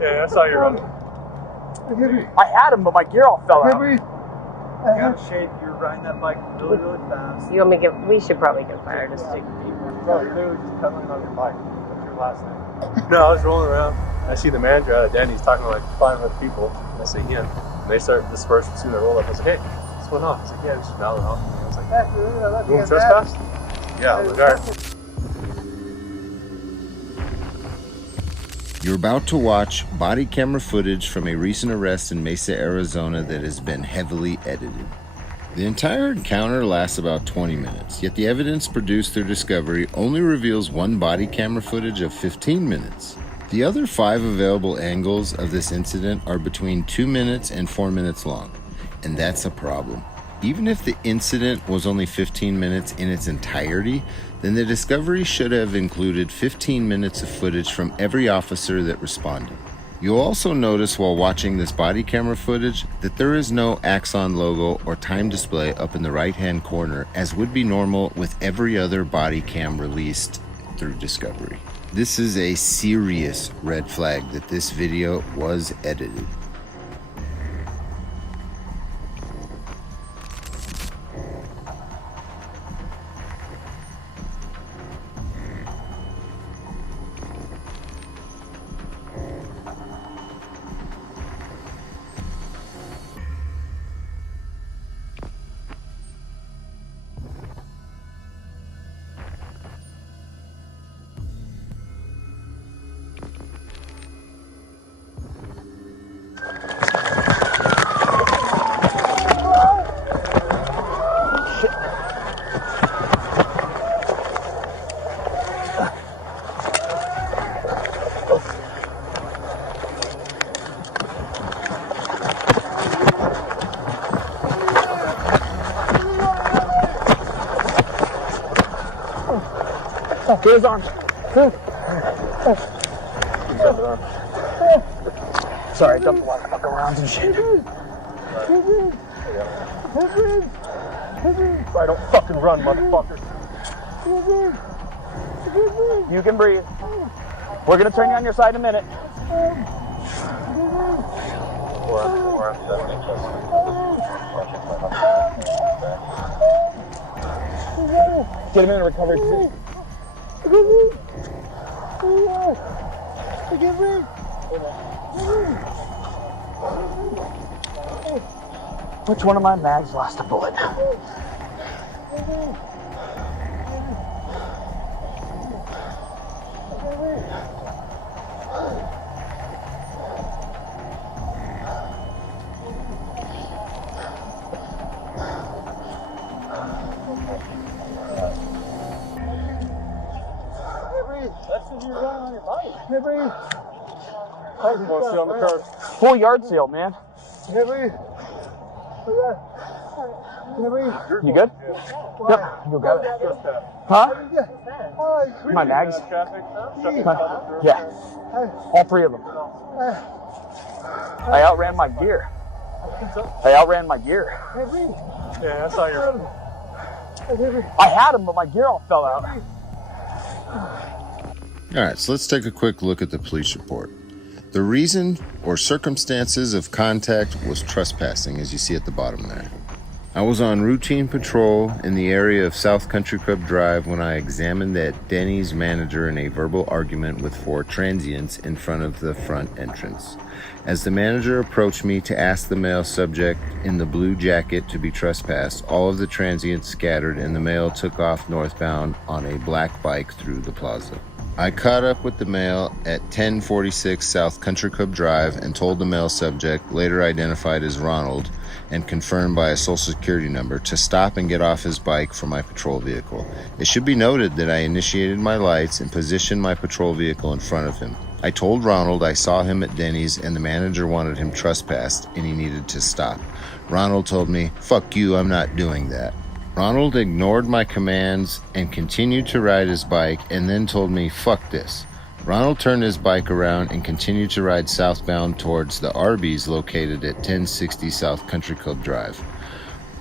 Yeah, I saw you running. I had him, but my gear all fell out. You got shape. You're riding that bike really, really fast. You want me to get? We should probably get fired. Just take a deep breath. No, you're literally just pedaling on your bike. What's your last name? No, I was rolling around. I see the manager out of Denny's talking to like 500 people. And I say, Ian. And they start dispersing soon. I roll up. I was like, hey, what's going on? He's like, yeah, just mouthing off to me. I was like, you want trespass? Yeah, I was like, all right. You're about to watch body camera footage from a recent arrest in Mesa, Arizona that has been heavily edited. The entire encounter lasts about 20 minutes, yet the evidence produced through discovery only reveals one body camera footage of 15 minutes. The other 5 available angles of this incident are between 2 minutes and 4 minutes long, and that's a problem. Even if the incident was only 15 minutes in its entirety, then the discovery should have included 15 minutes of footage from every officer that responded. You'll also notice while watching this body camera footage that there is no Axon logo or time display up in the right-hand corner, as would be normal with every other body cam released through discovery. This is a serious red flag that this video was edited. Get his arms. Sorry, I dumped a lot of fucking rounds and shit. I don't fucking run, motherfucker. You can breathe. We're gonna turn you on your side in a minute. Get him in a recovery position. Which one of my mags lost a bullet? That's if you're running on your bike. Hey, breathe. I just want to sit on the curb. Full yard sale, man. Hey, breathe. You good? Yep. You got it. Huh? My nags? Yeah. All 3 of them. I outran my gear. Yeah, I saw you running. I had him, but my gear all fell out. Alright, so let's take a quick look at the police report. The reason or circumstances of contact was trespassing, as you see at the bottom there. I was on routine patrol in the area of South Country Club Drive when I examined that Denny's manager in a verbal argument with 4 transients in front of the front entrance. As the manager approached me to ask the male subject in the blue jacket to be trespassed, all of the transients scattered and the male took off northbound on a black bike through the plaza. I caught up with the male at 1046 South Country Club Drive and told the male subject, later identified as Ronald and confirmed by a social security number, to stop and get off his bike from my patrol vehicle. It should be noted that I initiated my lights and positioned my patrol vehicle in front of him. I told Ronald I saw him at Denny's and the manager wanted him trespassed and he needed to stop. Ronald told me, "Fuck you, I'm not doing that." Ronald ignored my commands and continued to ride his bike and then told me, "Fuck this." Ronald turned his bike around and continued to ride southbound towards the Arby's located at 1060 South Country Club Drive.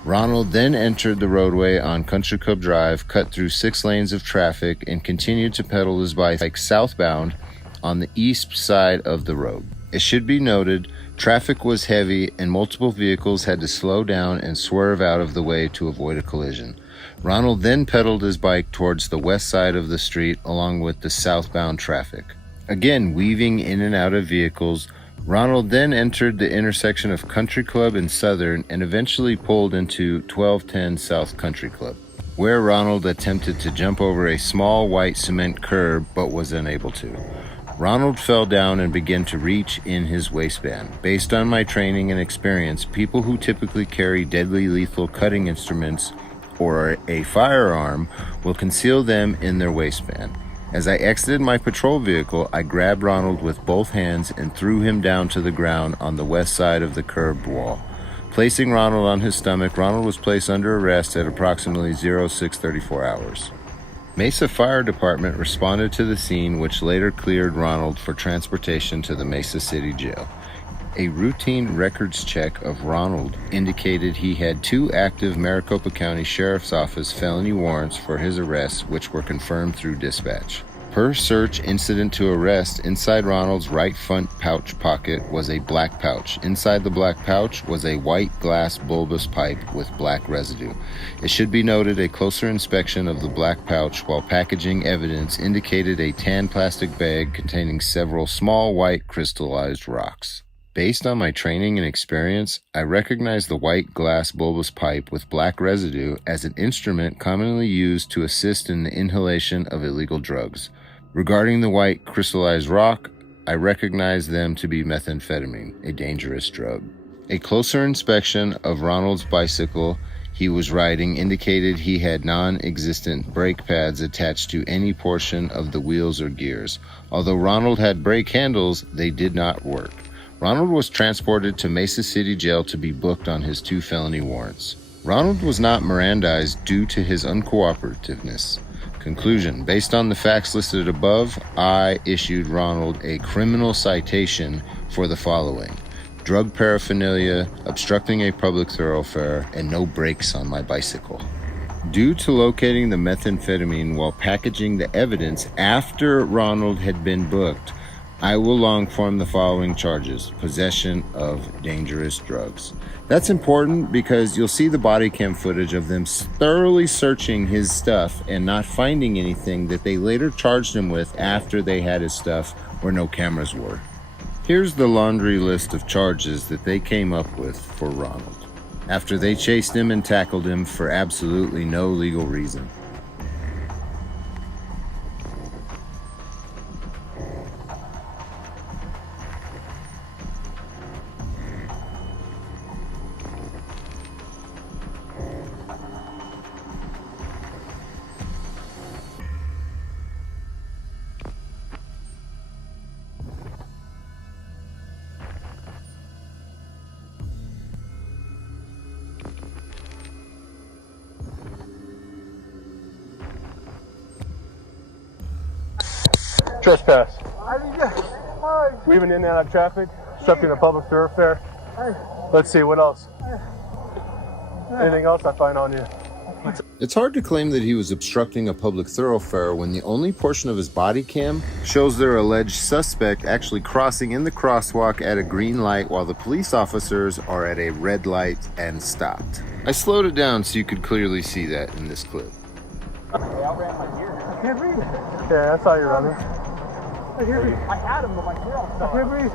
Ronald then entered the roadway on Country Club Drive, cut through 6 lanes of traffic, and continued to pedal his bike southbound on the east side of the road. It should be noted, traffic was heavy and multiple vehicles had to slow down and swerve out of the way to avoid a collision. Ronald then pedaled his bike towards the west side of the street along with the southbound traffic. Again, weaving in and out of vehicles, Ronald then entered the intersection of Country Club and Southern and eventually pulled into 1210 South Country Club, where Ronald attempted to jump over a small white cement curb but was unable to. Ronald fell down and began to reach in his waistband. Based on my training and experience, people who typically carry deadly lethal cutting instruments or a firearm will conceal them in their waistband. As I exited my patrol vehicle, I grabbed Ronald with both hands and threw him down to the ground on the west side of the curbed wall. Placing Ronald on his stomach, Ronald was placed under arrest at approximately 0634 hours. Mesa Fire Department responded to the scene, which later cleared Ronald for transportation to the Mesa City Jail. A routine records check of Ronald indicated he had 2 active Maricopa County Sheriff's Office felony warrants for his arrest, which were confirmed through dispatch. Per search incident to arrest, inside Ronald's right front pouch pocket was a black pouch. Inside the black pouch was a white glass bulbous pipe with black residue. It should be noted a closer inspection of the black pouch while packaging evidence indicated a tan plastic bag containing several small white crystallized rocks. Based on my training and experience, I recognize the white glass bulbous pipe with black residue as an instrument commonly used to assist in the inhalation of illegal drugs. Regarding the white crystallized rock, I recognize them to be methamphetamine, a dangerous drug. A closer inspection of Ronald's bicycle he was riding indicated he had non-existent brake pads attached to any portion of the wheels or gears. Although Ronald had brake handles, they did not work. Ronald was transported to Mesa City Jail to be booked on his 2 felony warrants. Ronald was not Mirandized due to his uncooperativeness. Conclusion: based on the facts listed above, I issued Ronald a criminal citation for the following: drug paraphernalia, obstructing a public thoroughfare, and no brakes on my bicycle. Due to locating the methamphetamine while packaging the evidence after Ronald had been booked, I will long form the following charges: possession of dangerous drugs. That's important because you'll see the body cam footage of them thoroughly searching his stuff and not finding anything that they later charged him with after they had his stuff where no cameras were. Here's the laundry list of charges that they came up with for Ronald after they chased him and tackled him for absolutely no legal reason. Trespass. Weaving in and out of traffic, obstructing a public thoroughfare. Let's see, what else? Anything else I find on you? It's hard to claim that he was obstructing a public thoroughfare when the only portion of his body cam shows their alleged suspect actually crossing in the crosswalk at a green light while the police officers are at a red light and stopped. I slowed it down so you could clearly see that in this clip. I outran my gear. I can't breathe. Yeah, that's how you're running. I can't breathe. I had him, but my gear all I can't breathe.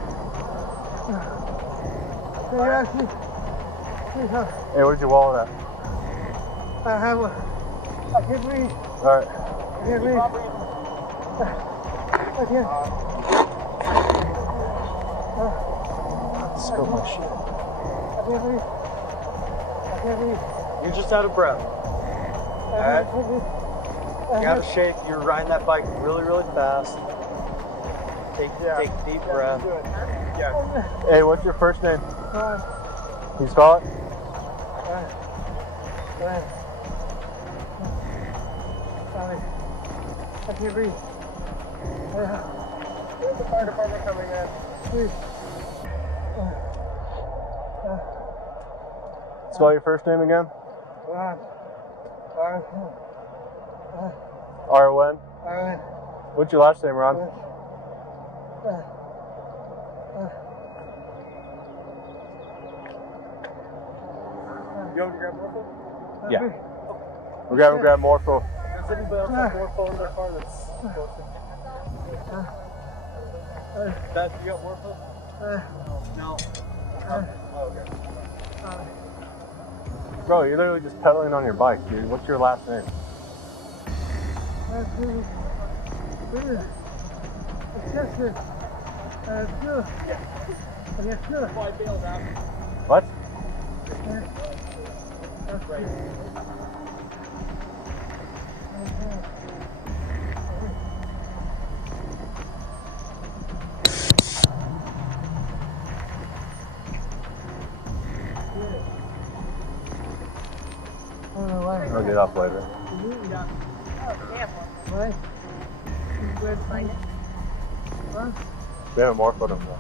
Can you ask me? Hey, where'd your wallet at? I have one. I can't breathe. Alright. I can't breathe. I can't. Spill my shit. I can't breathe. I can't breathe. You're just out of breath. I can't breathe. You gotta shake. You're riding that bike really, really fast. Take a deep breath. Yeah. Hey, what's your first name? Can you spell it? I can't breathe. Where's the fire department coming in? Please. Spell your first name again. R-O-N. R-O-N. What's your last name, Ron? You want to grab more? Yeah. We're gonna grab more for. Does anybody else have more phone in their car that's closer? Dad, you got more phone? No. Oh, okay. Bro, you're literally just pedaling on your bike, dude. What's your last name? What? I'll get up later. We have more for them though.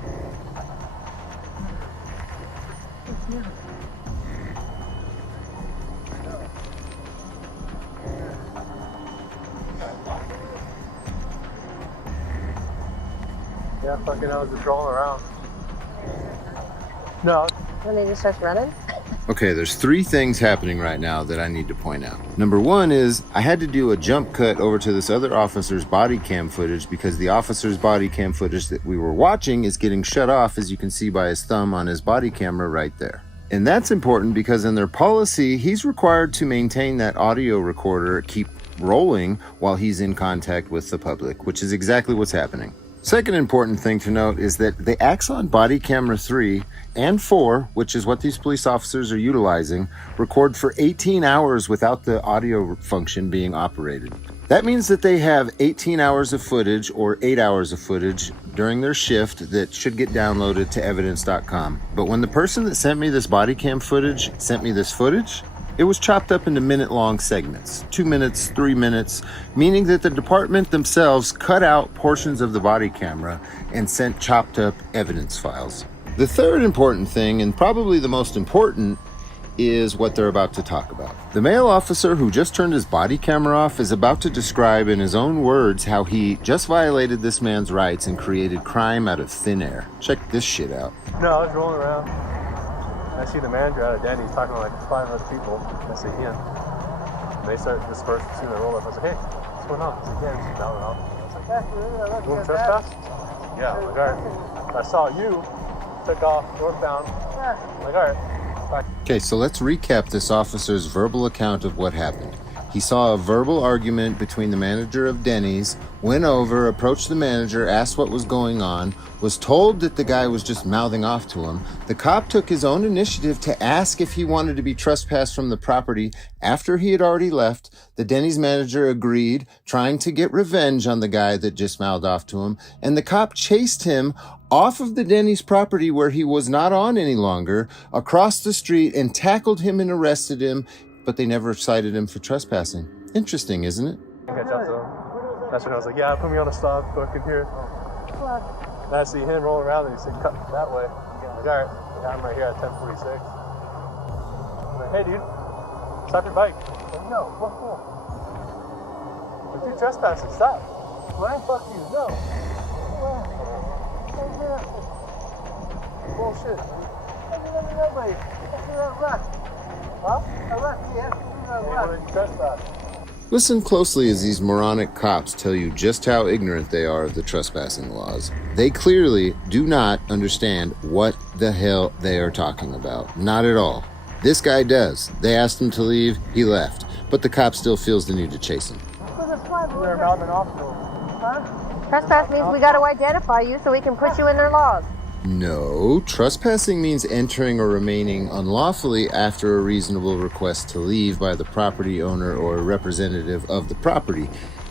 Yeah, fucking I was just rolling around. No. When they just start running? Okay, there's three things happening right now that I need to point out. Number one is I had to do a jump cut over to this other officer's body cam footage because the officer's body cam footage that we were watching is getting shut off, as you can see by his thumb on his body camera right there. And that's important because in their policy, he's required to maintain that audio recorder, keep rolling while he's in contact with the public, which is exactly what's happening. Second important thing to note is that the Axon body camera 3 and 4, which is what these police officers are utilizing, record for 18 hours without the audio function being operated. That means that they have 18 hours of footage or 8 hours of footage during their shift that should get downloaded to evidence.com. But when the person that sent me this body cam footage sent me this footage, it was chopped up into minute-long segments, 2 minutes, 3 minutes, meaning that the department themselves cut out portions of the body camera and sent chopped up evidence files. The third important thing, and probably the most important, is what they're about to talk about. The male officer who just turned his body camera off is about to describe in his own words how he just violated this man's rights and created crime out of thin air. Check this shit out. No, I was rolling around. I see the manager out of Danny's talking to like 5 other people. I see him. And they start dispersing soon. They roll up. I was like, hey, what's going on? He's like, yeah, just down and off. I was like, you want to trespass? Yeah. I'm like, all right. I saw you took off northbound. I'm like, all right. Bye. Okay, so let's recap this officer's verbal account of what happened. He saw a verbal argument between the manager of Denny's, went over, approached the manager, asked what was going on, was told that the guy was just mouthing off to him. The cop took his own initiative to ask if he wanted to be trespassed from the property after he had already left. The Denny's manager agreed, trying to get revenge on the guy that just mouthed off to him, and the cop chased him off of the Denny's property where he was not on any longer, across the street, and tackled him and arrested him, but they never cited him for trespassing. Interesting, isn't it? I catch up to him. That's when I was like, yeah, put me on a stop, fucking here. And I see him rolling around and he said, cut that way. I'm like, all right, yeah, I'm right here at 1046. I'm like, hey, dude, stop your bike. I'm like, no, what for? I'm like, dude, trespassing, stop. What? Fuck you, no. Bullshit. Nobody. Huh? I left you. Listen closely as these moronic cops tell you just how ignorant they are of the trespassing laws. They clearly do not understand what the hell they are talking about. Not at all. This guy does. They asked him to leave, he left. But the cop still feels the need to chase him. Trespass means we got to identify you so we can put you in their laws. No, trespassing means entering or remaining unlawfully after a reasonable request to leave by the property owner or a representative of the property.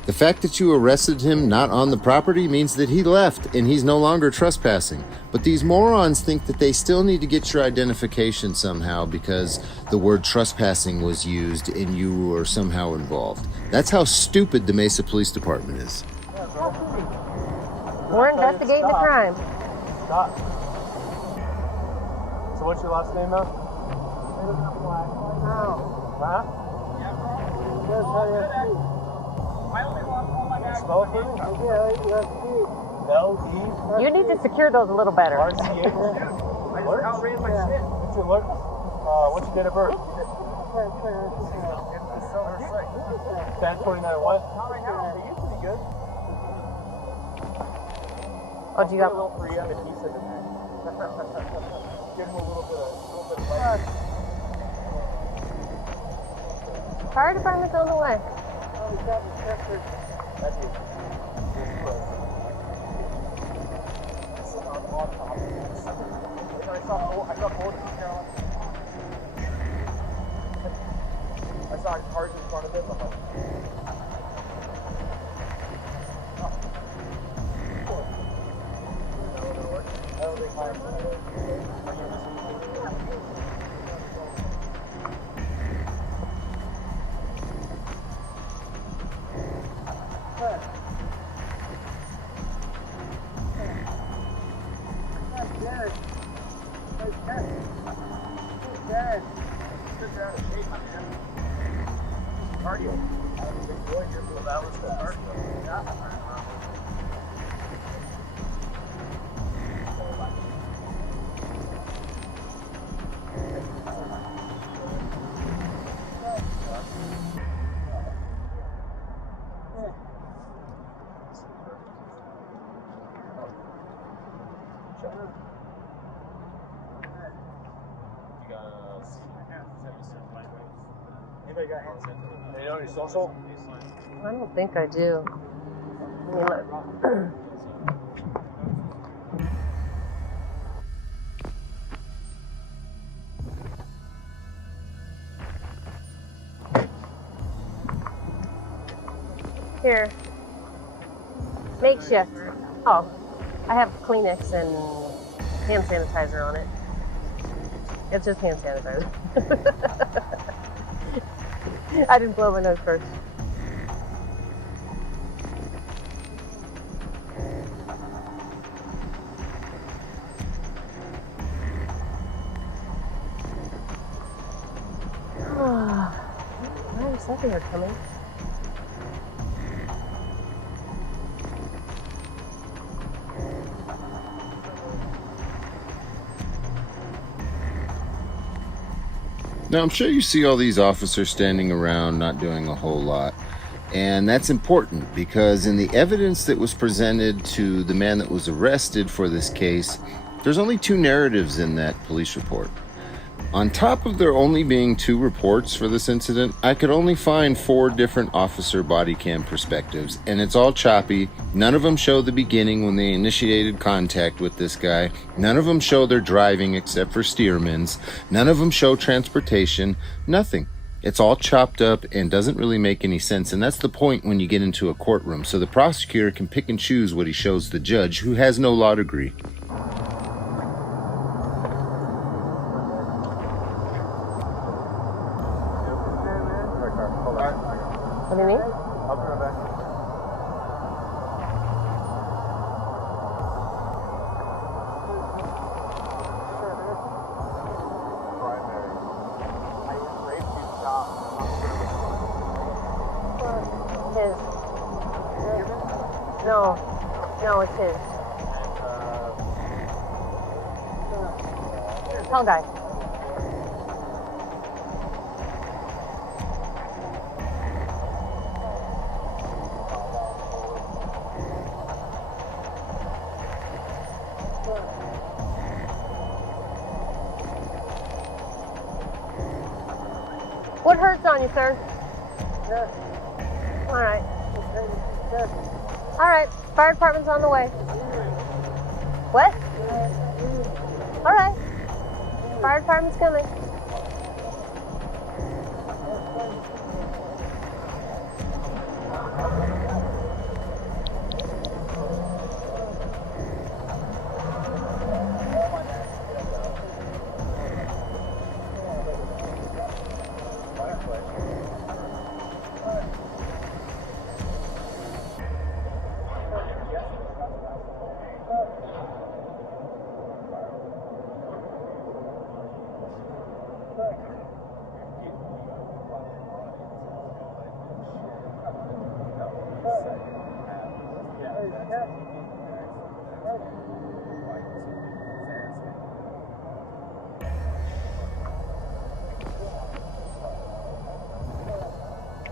The fact that you arrested him not on the property means that he left and he's no longer trespassing. But these morons think that they still need to get your identification somehow because the word trespassing was used and you were somehow involved. That's how stupid the Mesa Police Department is. We're investigating the crime. Stop. So what's your last name now? Huh? Spell it for me? You need to secure those a little better. RCA? What's your alert? What's your date of birth? 10/29 what? Oh, do you got? Fire department's on the way. I saw cars in front of it. Anybody got hands? They know your social? I don't think I do. I mean, here. Makeshift. Oh, I have Kleenex and hand sanitizer on it. It's just hand sanitizer. I didn't blow my nose first. I said they were coming. Now, I'm sure you see all these officers standing around not doing a whole lot. And that's important because in the evidence that was presented to the man that was arrested for this case, there's only 2 narratives in that police report. On top of there only being 2 reports for this incident, I could only find 4 different officer body cam perspectives, and it's all choppy. None of them show the beginning when they initiated contact with this guy. None of them show their driving except for Stearman's. None of them show transportation. Nothing. It's all chopped up and doesn't really make any sense, and that's the point when you get into a courtroom, so the prosecutor can pick and choose what he shows the judge, who has no law degree. What do you mean? I'll be right back. His. No, it's his. Tall guy. What hurts on you, sir? All right. All right. Fire department's on the way. What? All right. Fire department's coming.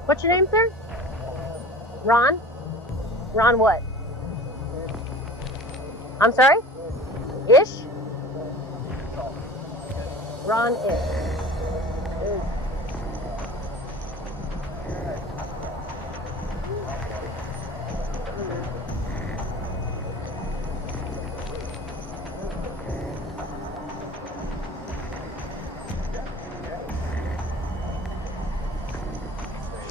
What's your name, sir? Ron? Ron what? I'm sorry? Ish? Ron Ish.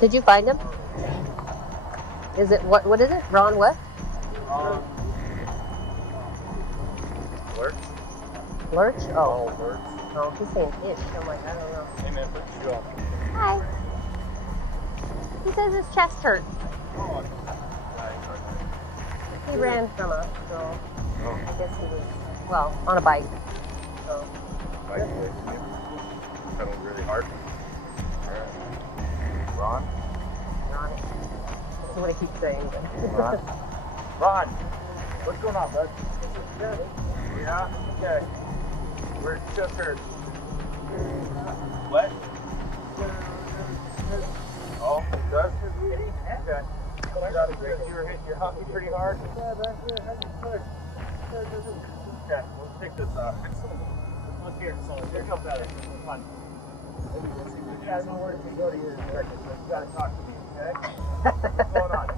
Did you find him? Is it what is it? Ron what? Lurch? Lurch? Oh. Lurch. Oh, he's saying ish. I'm like, I don't know. Hey man, put your shoe on. Hi. He says his chest hurts. Oh. He ran from us, so Oh. I guess he was, well, on a bike. So. Bike away from you. Pedaled really hard. Alright. Ron? Ron. That's what I keep saying. But. Ron? Ron! What's going on, bud? Yeah? Okay. Where's your chest hurt? What? Oh, it does? Okay. Got it, great. You were hitting your hump pretty hard? Yeah, back there. How'd you push? Okay, let's take this off. Look here, so here's no better. Fun. Yeah, no worries. You go to your direction, so you gotta talk to me, okay? What's going on?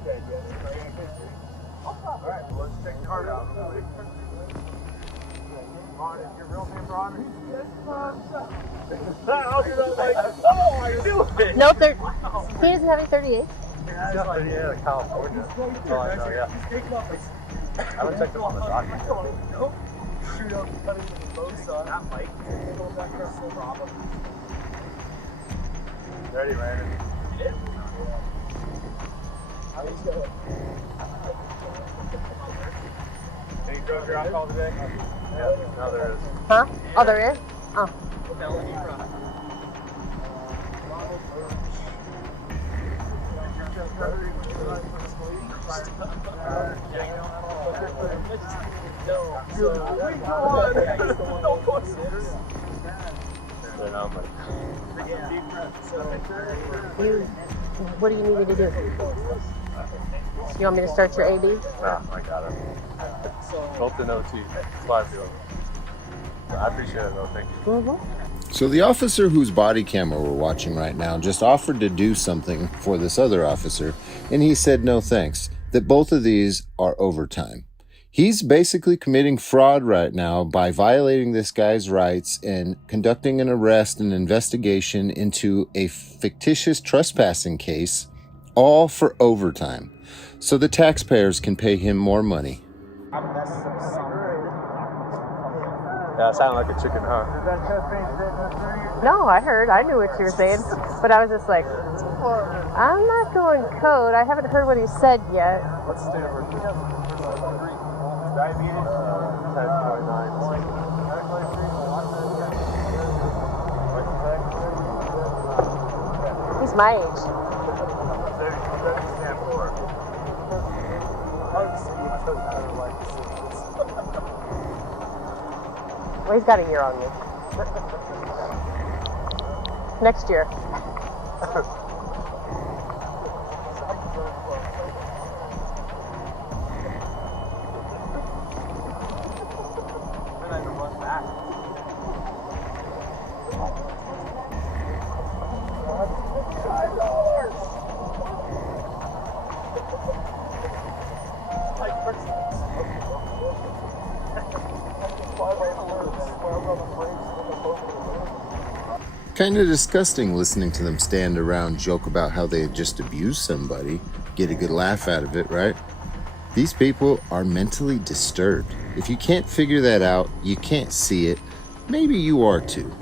Okay, yes. Alright, well, let's check the card out. Ron, is your real name Ron? Yes, Ron. I'll do that like, oh, I knew it! No, he doesn't have a 38. Yeah, it's like, yeah, California. Oh, I know, yeah. I haven't checked him on the document. Nope. Shoot up and cut into the Mesa. That might. Ready, Landon? Yeah. How you doing? Any drug or alcohol today? Yeah, no, there is. Huh? Oh, there is? Oh. Felony fraud. What do you need me to do? You want me to start your AB? Nah, I got it. Both in OT. That's why I feel it. I appreciate it though, thank you. Mm-hmm. So the officer whose body camera we're watching right now just offered to do something for this other officer, and he said no thanks, that both of these are overtime. He's basically committing fraud right now by violating this guy's rights and conducting an arrest and investigation into a fictitious trespassing case, all for overtime, so the taxpayers can pay him more money. Yeah, it sounded like a chicken, huh? No, I heard. I knew what you were saying. But I was just like, I'm not going code. I haven't heard what he said yet. What's the number? Diabetes? 10.9. He's my age. Well, he's got a year on me. Next year. Kind of disgusting listening to them stand around joke about how they had just abused somebody, get a good laugh out of it, right? These people are mentally disturbed. If you can't figure that out, you can't see it, maybe you are too.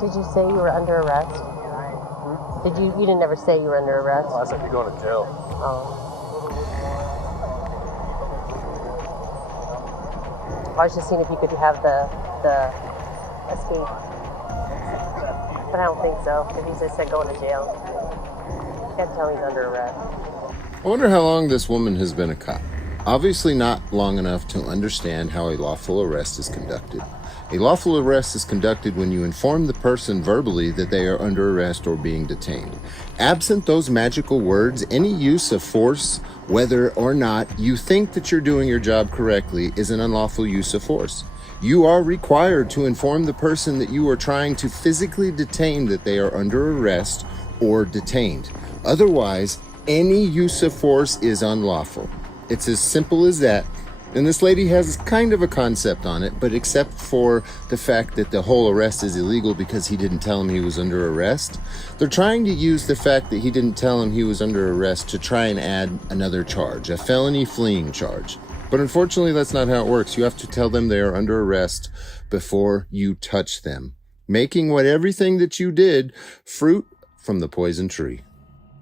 Did you say you were under arrest? You didn't ever say you were under arrest? Oh, I said you're going to jail. Oh. I was just seeing if you could have the escape. But I don't think so. If he just said going to jail. You can't tell he's under arrest. I wonder how long this woman has been a cop. Obviously not long enough to understand how a lawful arrest is conducted. A lawful arrest is conducted when you inform the person verbally that they are under arrest or being detained. Absent those magical words, any use of force, whether or not you think that you're doing your job correctly, is an unlawful use of force. You are required to inform the person that you are trying to physically detain that they are under arrest or detained. Otherwise, any use of force is unlawful. It's as simple as that. And this lady has kind of a concept on it, but except for the fact that the whole arrest is illegal because he didn't tell him he was under arrest, they're trying to use the fact that he didn't tell him he was under arrest to try and add another charge, a felony fleeing charge. But unfortunately, that's not how it works. You have to tell them they are under arrest before you touch them, making what everything that you did fruit from the poison tree.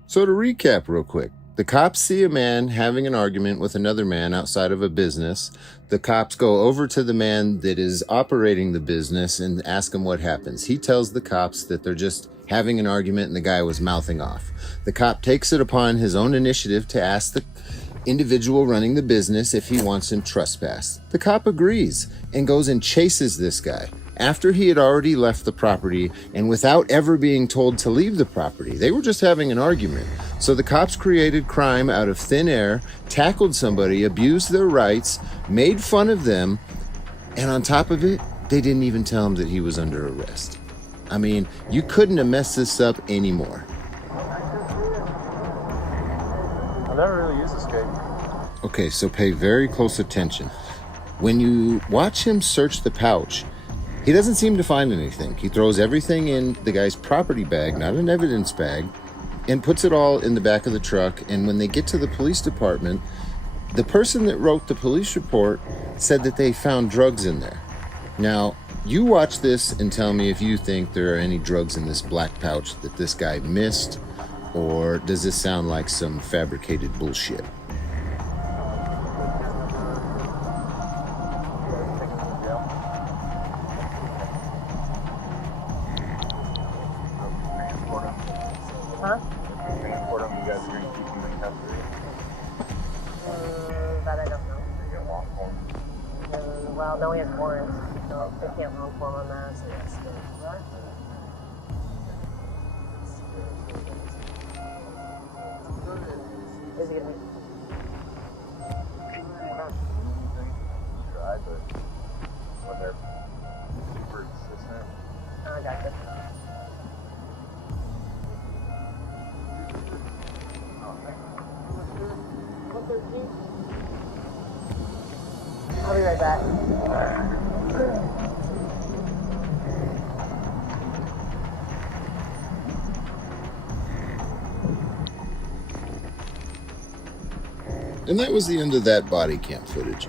So to recap real quick, the cops see a man having an argument with another man outside of a business. The cops go over to the man that is operating the business and ask him what happens. He tells the cops that they're just having an argument and the guy was mouthing off. The cop takes it upon his own initiative to ask the individual running the business if he wants him trespassed. The cop agrees and goes and chases this guy after he had already left the property and without ever being told to leave the property. They were just having an argument. So the cops created crime out of thin air, tackled somebody, abused their rights, made fun of them, and on top of it, they didn't even tell him that he was under arrest. I mean, you couldn't have messed this up anymore. I never really used escape. Okay, so pay very close attention. When you watch him search the pouch, he doesn't seem to find anything. He throws everything in the guy's property bag, not an evidence bag, and puts it all in the back of the truck. And when they get to the police department, the person that wrote the police report said that they found drugs in there. Now, you watch this and tell me if you think there are any drugs in this black pouch that this guy missed, or does this sound like some fabricated bullshit? Huh? That I don't know. Well, no, he has warrants, so they can't long form on that. So yes. Is he gonna be? Try, but when they're super consistent. Oh, I gotcha. I'll be right back. And that was the end of that body cam footage.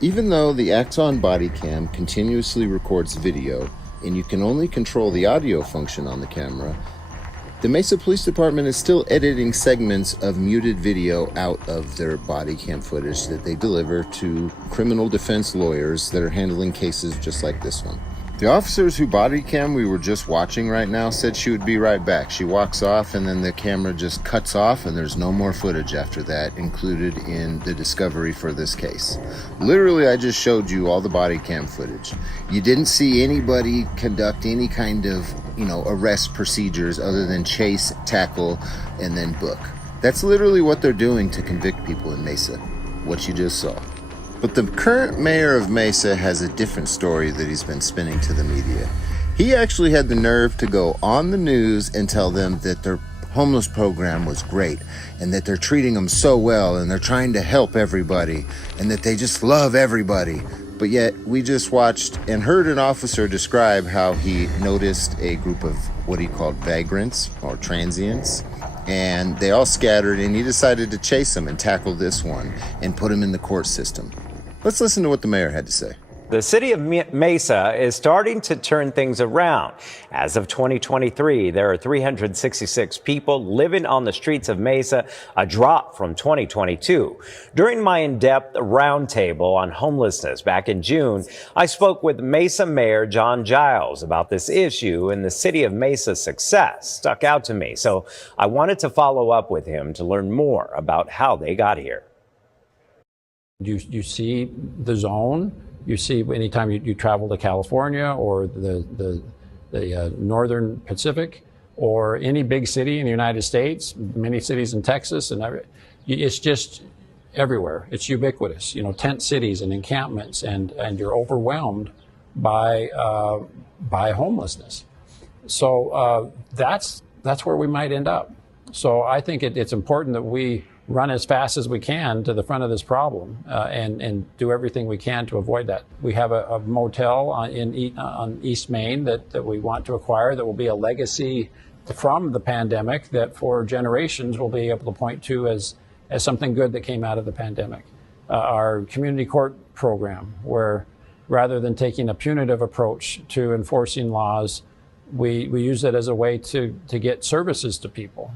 Even though the Axon body cam continuously records video and you can only control the audio function on the camera, the Mesa Police Department is still editing segments of muted video out of their body cam footage that they deliver to criminal defense lawyers that are handling cases just like this one. The officers who body cam we were just watching right now said she would be right back. She walks off and then the camera just cuts off and there's no more footage after that included in the discovery for this case. Literally, I just showed you all the body cam footage. You didn't see anybody conduct any kind of, arrest procedures other than chase, tackle, and then book. That's literally what they're doing to convict people in Mesa, what you just saw. But the current mayor of Mesa has a different story that he's been spinning to the media. He actually had the nerve to go on the news and tell them that their homeless program was great and that they're treating them so well and they're trying to help everybody and that they just love everybody. But yet we just watched and heard an officer describe how he noticed a group of what he called vagrants or transients, and they all scattered and he decided to chase them and tackle this one and put him in the court system. Let's listen to what the mayor had to say. The city of Mesa is starting to turn things around. As of 2023, there are 366 people living on the streets of Mesa, a drop from 2022. During my in-depth roundtable on homelessness back in June, I spoke with Mesa Mayor John Giles about this issue, and the city of Mesa's success stuck out to me. So I wanted to follow up with him to learn more about how they got here. You see the zone. You see anytime you travel to California or the northern Pacific or any big city in the United States, many cities in Texas, and it's just everywhere. It's ubiquitous. You know, tent cities and encampments, and you're overwhelmed by homelessness. So that's where we might end up. So I think it's important that we run as fast as we can to the front of this problem and do everything we can to avoid that. We have a motel on East Main that we want to acquire that will be a legacy from the pandemic that for generations we'll be able to point to as something good that came out of the pandemic. Our community court program, where rather than taking a punitive approach to enforcing laws, we use it as a way to get services to people.